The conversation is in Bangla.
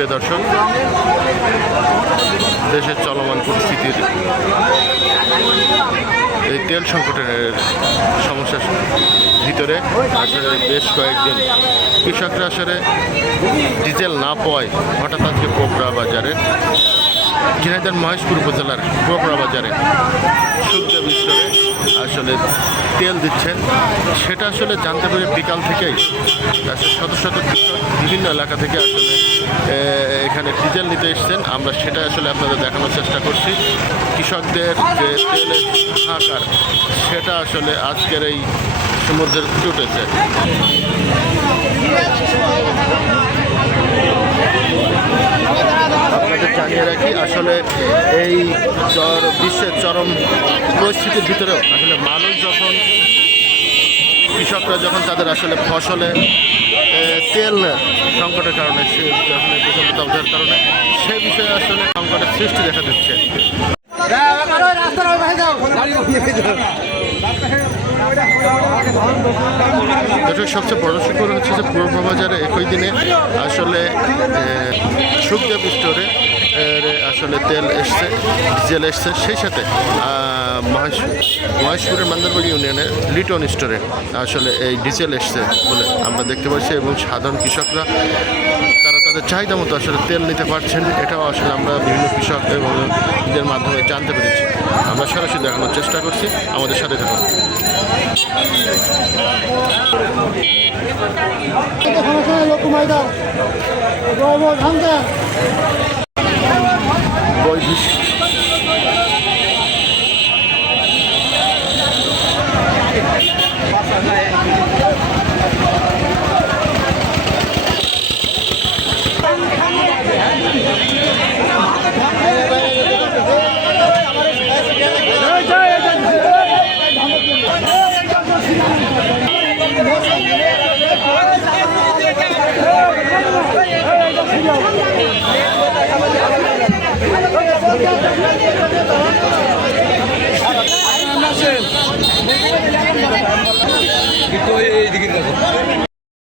প্রিয় দর্শক, দেশের চলমান পরিস্থিতির এই তেল সংকটের সমস্যার ভিতরে আসলে বেশ কয়েকদিন কৃষকরা আসলে ডিজেল না পাওয়ায় হঠাৎ আজকে পোপড়া বাজারে, ঝিনাইদহ মহেশপুর উপজেলার পোপড়া বাজারে সুখদেব স্টোরে আসলে তেল দিচ্ছেন। সেটা আসলে জানতে পেরে বিকাল থেকেই শত শত কৃষক বিভিন্ন এলাকা থেকে আসলে এখানে ডিজেল নিতে এসছেন। আমরা সেটা আসলে আপনাদের দেখানোর চেষ্টা করছি। কৃষকদের যে তেলের হাহাকার সেটা আসলে আজকের এই সমুদ্রের ফুটে উঠেছে। আপনাদের জানিয়ে রাখি, আসলে এই বিশ্বের চরম পরিস্থিতির ভিতরেও আসলে মানুষ যখন, কৃষকরা যখন তাদের আসলে ফসলে তেল সংকটের কারণে, সে যখন প্রচণ্ড দাবদাহের কারণে সেই বিষয়ে আসলে সংকটের সৃষ্টি দেখা দিচ্ছে। সবচেয়ে বড় সুখবর হচ্ছে যে পূর্ব বাজারে একই দিনে আসলে সুখদেব স্টোরে আসলে তেল এসছে, ডিজেল এসছে। সেই সাথে মহেশপুরের মান্দারবাড়ি ইউনিয়নের লিটন স্টোরে আসলে এই ডিজেল এসছে বলে আমরা দেখতে পাচ্ছি, এবং সাধারণ কৃষকরা তারা তাদের চাহিদা মতো আসলে তেল নিতে পারছেন। এটাও আসলে আমরা বিভিন্ন কৃষক এবং এদের মাধ্যমে জানতে পেরেছি। আমরা সরাসরি দেখানোর চেষ্টা করছি, আমাদের সাথে থাকুন। এইদিকে